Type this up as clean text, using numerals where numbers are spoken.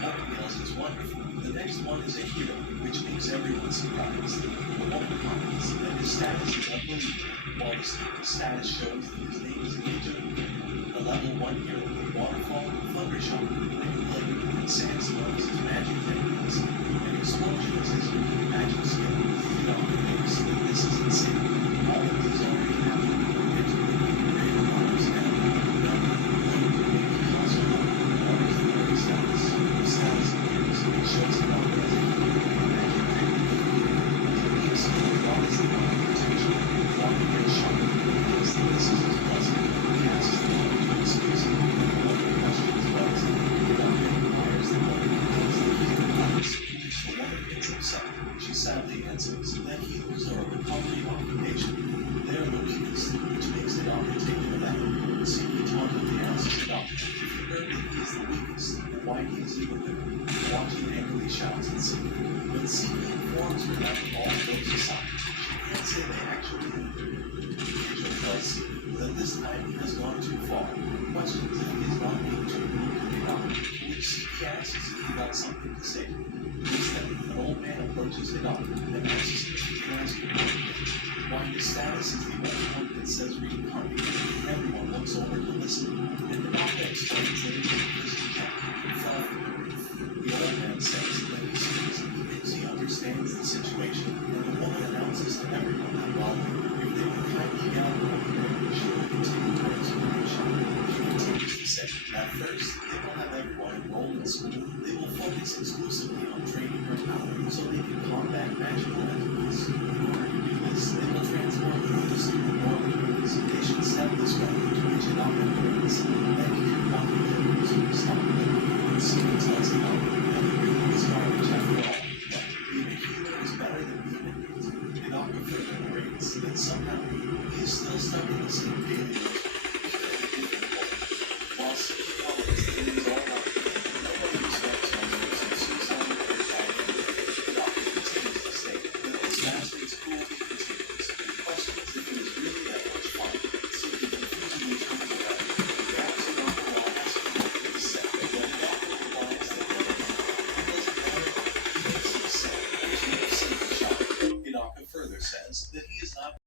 Nothing else is wonderful. The next one is a hero, which makes everyone surprised. The woman comments that his status is unbelievable, while the status shows that his name is Ninja, a level 1 hero with Waterfall, Thundershock, Wind Blade, and Sand Spells as magic techniques. An explosion is his unique magic skill. Makes that this is insane. All of these already happen. It's great powers and he also orders the very status. The status appears. It shows him up as a magic technique. He draws the protection. Walking and shocking. Thinks that this is his blessing. He asks the woman to excuse him. The woman questions was. The doctor inquires the woman because the healer comes. The woman gets upset. She sadly answers that healers are a recovery occupation. They are the weakest, which makes the doctor take them back. Siki tauntingly asks the doctor if he heard that he is the weakest and why he is even there. Waji angrily shouts at Siki. When Siki informs her that all goes aside, she can't say they actually do. Angel tells Siki that this time he has gone too far, questions if he is not being too rude to the doctor, which Siki asks if he got something to say. Instead, an old man approaches the doctor and asks if he can ask him why his status is the only one that says reincarnated. Everyone looks over to listen, and the doctor explains that it is because he fell from the roof. The old man says that he sees because he understands the situation, and the woman announces to everyone that while if they would kindly gather over there, she will continue her exploration. She continues to say that first, they will have everyone enrolled in school. They will focus exclusively on training their power so they can combat magical entities. In order to do this, they will transform those normal humans. They should step this way to which it often brings. Then he can walk the humans who stop them. And Siki tells the doctor